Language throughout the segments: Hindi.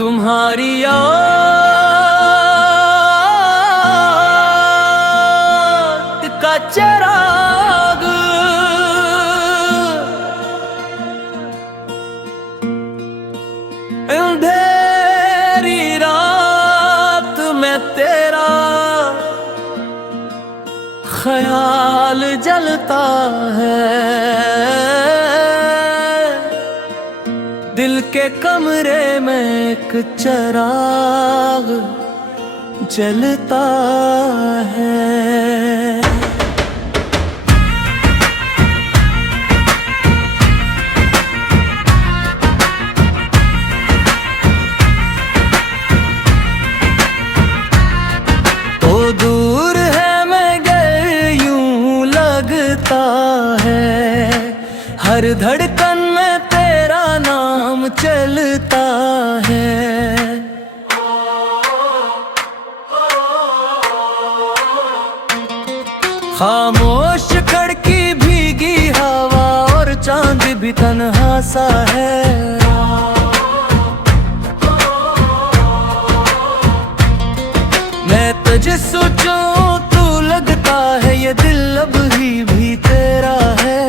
तुम्हारी याद का चिराग अंधेरी रात में तेरा ख्याल जलता है। दिल के कमरे में एक चिराग जलता है। तो दूर है मगर यूं लगता है, हर धड़कन में तेरा नाम चलता है। खामोश खड़की भीगी हवा और चांद भी तन्हा सा है। मैं तुझे सोचूं तू लगता है ये दिल अब भी तेरा है।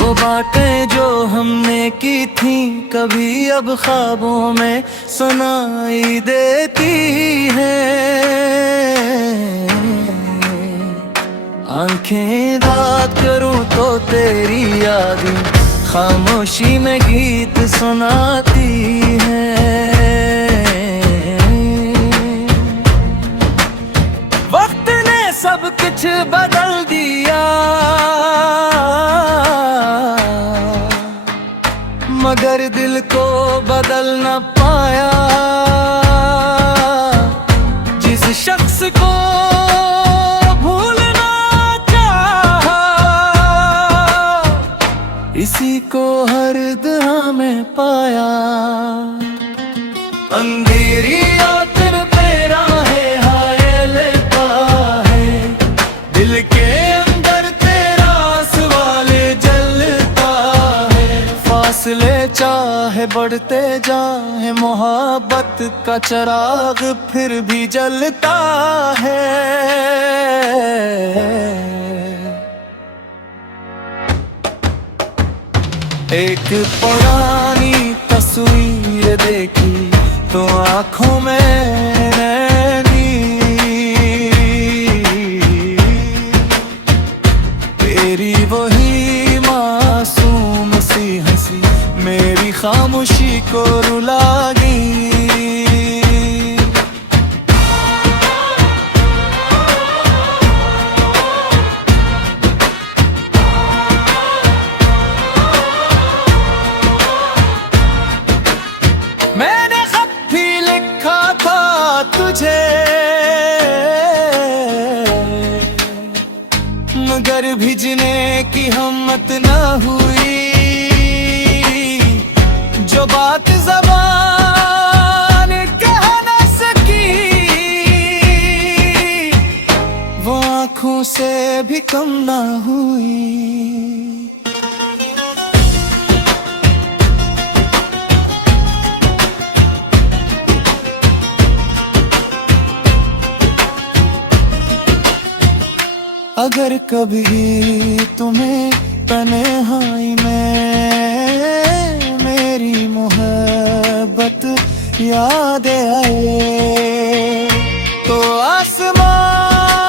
वो बातें जो हमने की थी कभी अब ख्वाबों में सुनाई देती हैं। आंखें रात करूं तो तेरी यादें खामोशी में गीत सुनाती हैं। वक्त ने सब कुछ बदल दिया मगर दिल को बदल न पाया। जिस शख्स को भूलना चाहा इसी को हर दुआ में पाया। अंधेरी आतर तेरा है हाय लेता है, दिल के अंदर तेरा सवाल जलता है। फासले चाहे बढ़ते जाए मोहब्बत का चिराग फिर भी जलता है। एक पुरानी तस्वीर देखी तो आंखों में नैनी, तेरी वही मासूम सी हंसी मेरी खामोशी को रुला गई। मैंने खत भी लिखा था तुझे मगर भिजने की हिम्मत न हुई। जो बात ज़बान कह न सकी वो आँखों से भी कम न हुई। अगर कभी तुम्हें तन्हाई में मेरी मोहब्बत याद आए तो आसमान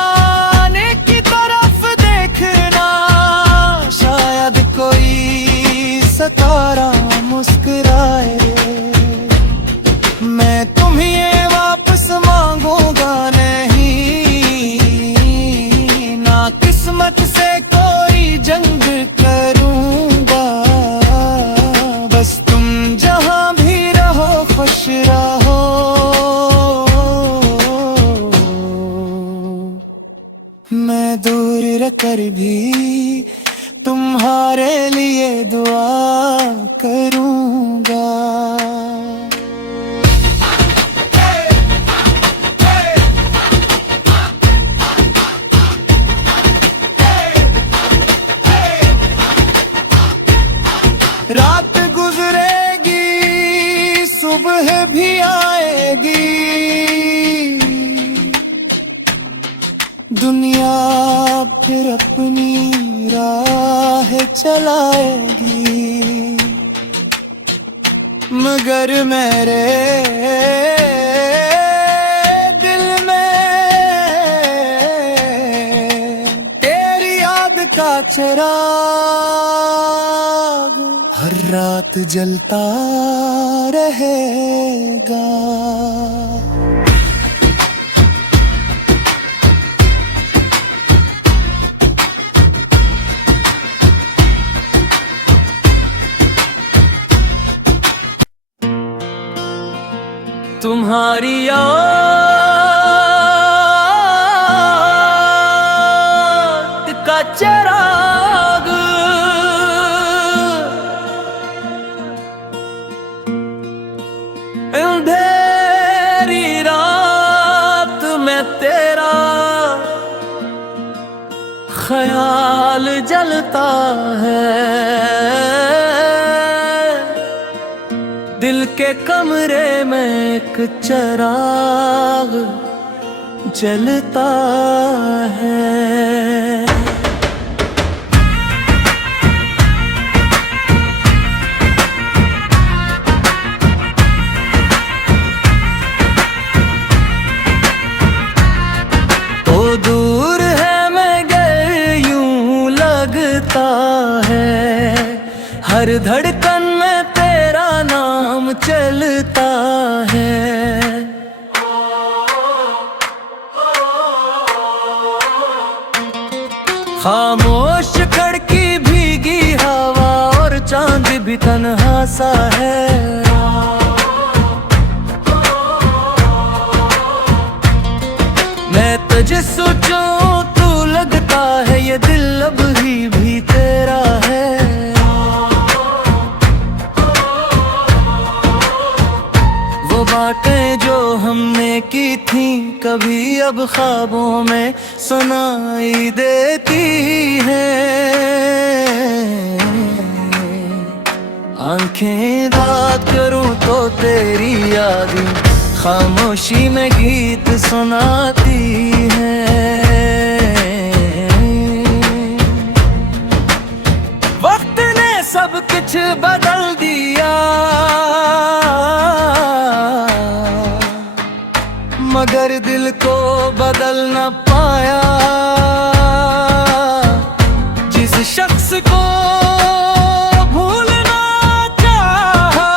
की तरफ देखना, शायद कोई सितारा मुस्कुराए। मैं तुम्हें वापस मांगूंगा किस्मत से कोई जंग करूंगा। बस तुम जहां भी रहो खुश रहो। मैं दूर रहकर भी तुम्हारे लिए दुआ करूंगा। सुबह भी आएगी, दुनिया फिर अपनी राह चलाएगी, मगर मेरे दिल में तेरी याद का चिराग हर रात जलता रहेगा। तुम्हारी याद का चिराग अंधेरी रात में तेरा ख्याल जलता है, दिल के कमरे में एक चिराग जलता है। तो दूर है मगर यूं लगता है, हर धड़कन में तेरा नाम चलता है। खामोश खड़की भीगी हवा और चांद भी तन्हा सा है। मैं तुझे सोचूं तू लगता है ये दिल अब भी तेरा है। वो बातें जो हमने की थी कभी अब ख्वाबों में सुनाई देती हैं। आंखें रात करूं तो तेरी यादें खामोशी में गीत सुनाती हैं। वक्त ने सब कुछ बदल दिया मगर दिल को बदल न पाया। जिस शख्स को भूलना चाहा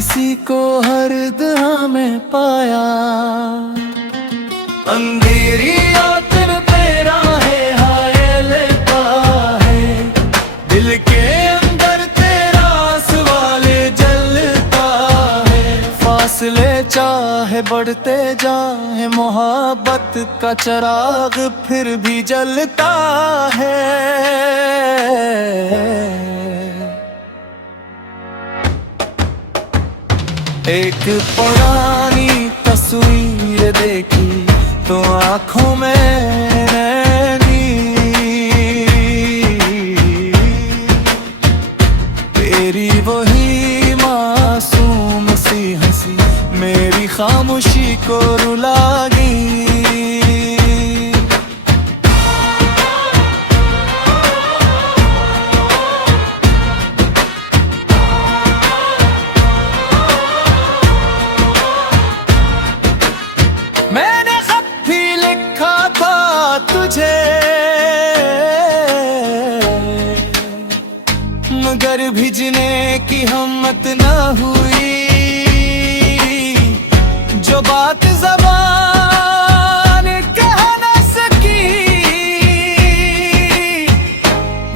इसी को हर दुआ में पाया। अंधेरी आतर तेरा है हाय लेता है, दिल के अंदर तेरा सवाल जलता है। फासले चाहे बढ़ते जाए मोहब्बत का चिराग फिर भी जलता है। एक पुरानी तस्वीर देखी तो आँखों में नैनी, तेरी वही मासूम सी हंसी मेरी खामोशी को रुला गई। मैंने खत भी लिखा था तुझे मगर भिजने की हिम्मत न हुई। जो बात ज़बान कह न सकी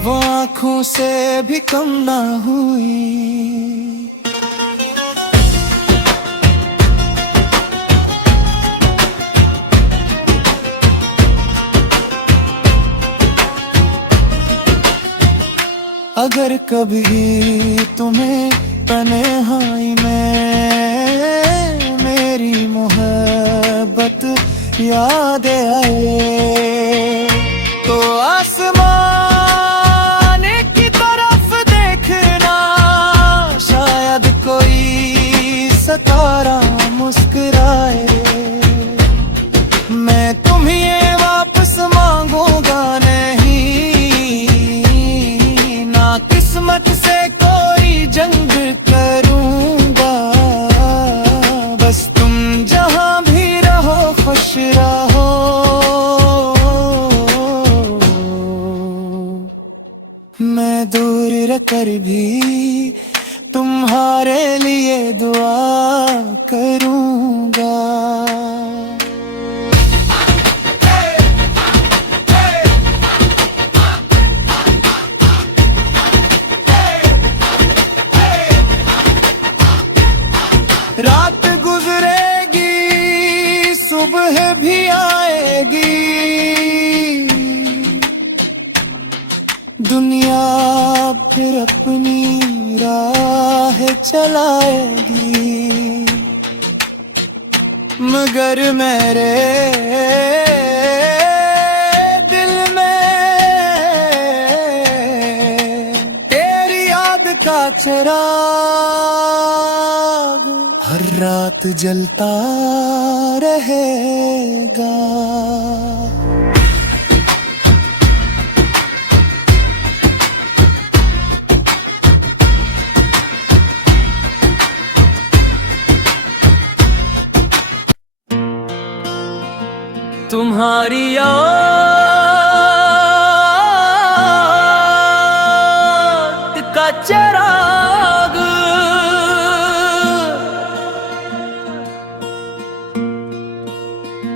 वो आँखों से भी कम न हुई। अगर कभी तुम्हें तन्हाई में मेरी मोहब्बत याद आए तो आसमान की तरफ देखना शायद कर भी तुम्हारे लिए दुआ करूंगा। रात गुजरेगी सुबह भी आएगी, दुनिया फिर अपनी राह चलाएगी, मगर मेरे दिल में तेरी याद का चिराग हर रात जलता रहेगा। तुम्हारी याद का चिराग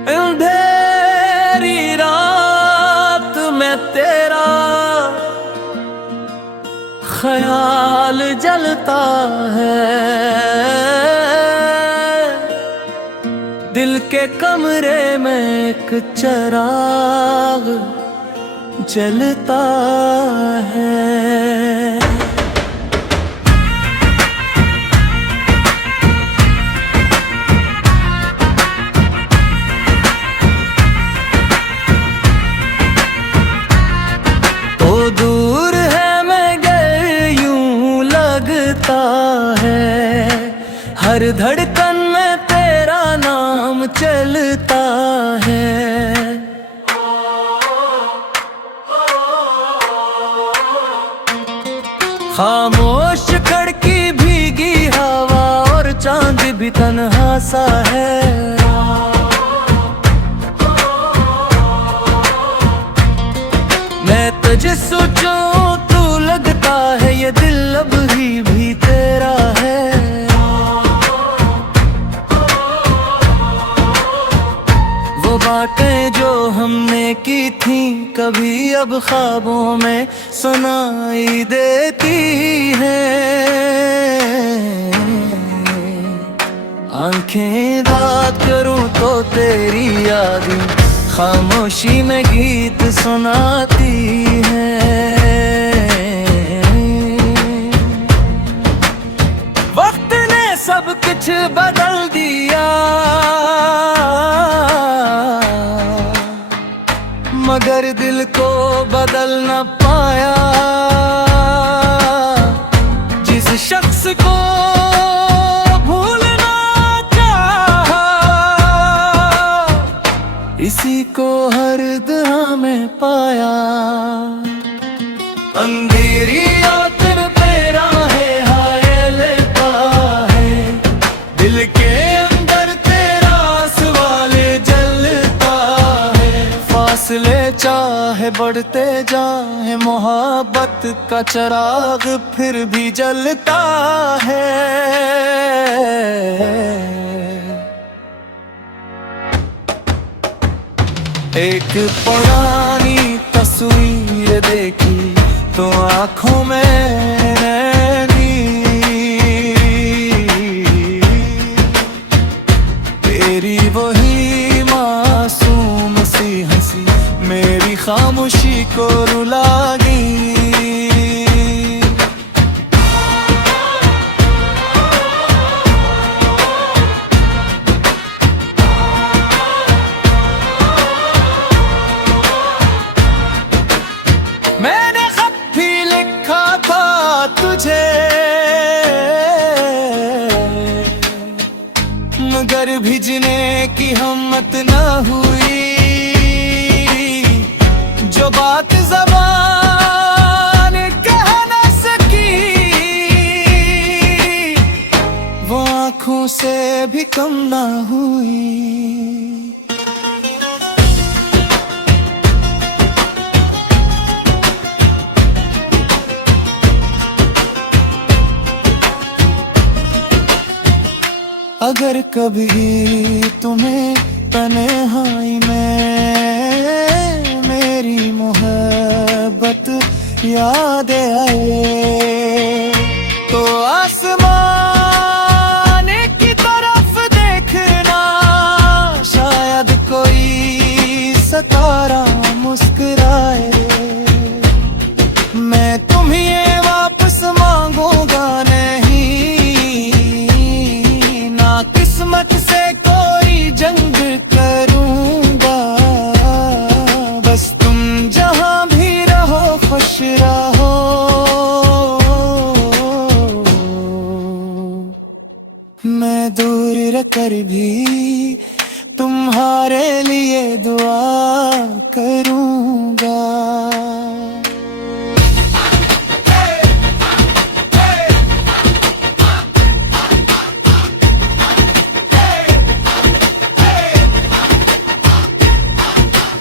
अंधेरी रात में तेरा ख्याल जलता है, दिल के कमरे में एक चिराग जलता है। तो दूर है मगर यूं लगता है, हर धड़कन में तेरा नाम चलता है। खामोश खड़की भीगी हवा और चांद भी तन्हा सा है। मैं तुझे सोचूं तू लगता है ये दिल अब भी तेरा है। वो बातें जो हमने की थी कभी अब ख्वाबों में सुनाई देती हैं। आंखें दाद करूं तो तेरी यादें खामोशी में गीत सुनाती हैं। वक्त ने सब कुछ बदल दिया मगर दिल को बदल न पाया। जिस शख्स को भूलना चाहा इसी को हर दुआ में पाया। अंधेरी आतर तेरा है हाय लेता है, दिल के अंदर तेरा सवाल जलता है। फासले चाहे बढ़ते जाए मोहब्बत का चिराग फिर भी जलता है। एक पुरानी तस्वीर देखी तो आंखों में नैनी, तेरी वही मासूम सी हंसी मेरी खामोशी को रुला गई। मैंने खत भी लिखा था तुझे मगर भिजने की हिम्मत न हुई। जो बात ज़बान कह न सकी वो आँखों से भी कम न हुई। अगर कभी तुम्हें तन्हाई में मेरी मोहब्बत याद आए तो आसमान की तरफ देखना, शायद कोई सितारा मुस्कुराए। मैं तुम्हें वापस मांगूंगा नहीं, ना किस्मत से कोई जंग करूंगा। बस तुम जहां भी रहो खुश रहो, मैं दूर रहकर भी तुम्हारे लिए दुआ करूंगा।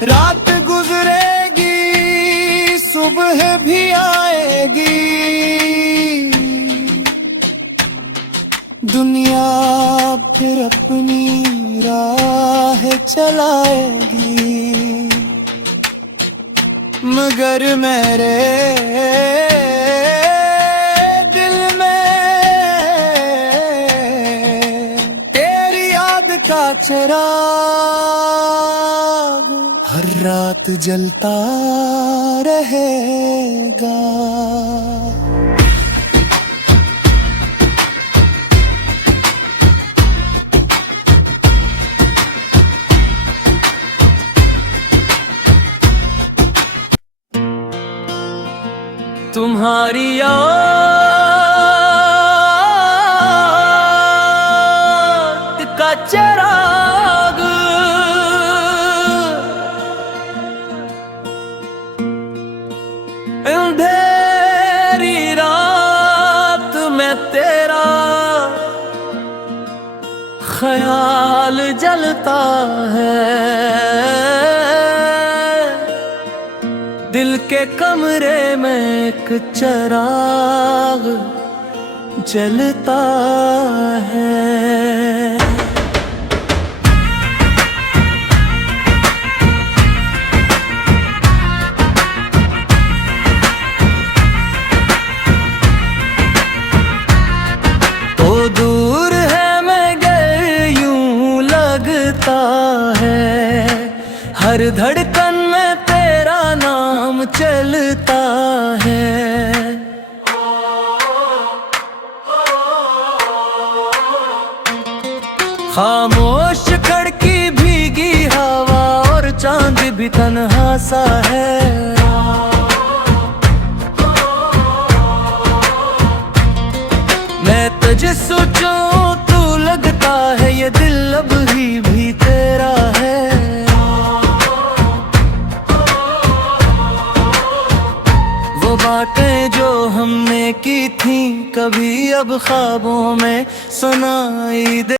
रात गुजरेगी सुबह भी आएगी, दुनिया फिर अपनी राह चलाएगी। मगर मेरे दिल में तेरी याद का चिराग हर रात जलता रहेगा। तुम्हारी याद का चिराग अंधेरी रात में तेरा ख्याल जलता है। दिल के कमरे में एक चिराग जलता है। तो दूर है मगर यूं लगता है, हर धड़कन में तेरा नाम चलता है। खामोश खड़की भीगी हवा और चांद भी तन्हा सा है। मैं तुझे सोचूं तू लगता है ये दिल अब भी तेरा है। वो बातें जो हमने की थी कभी अब ख्वाबों में सुनाई दे।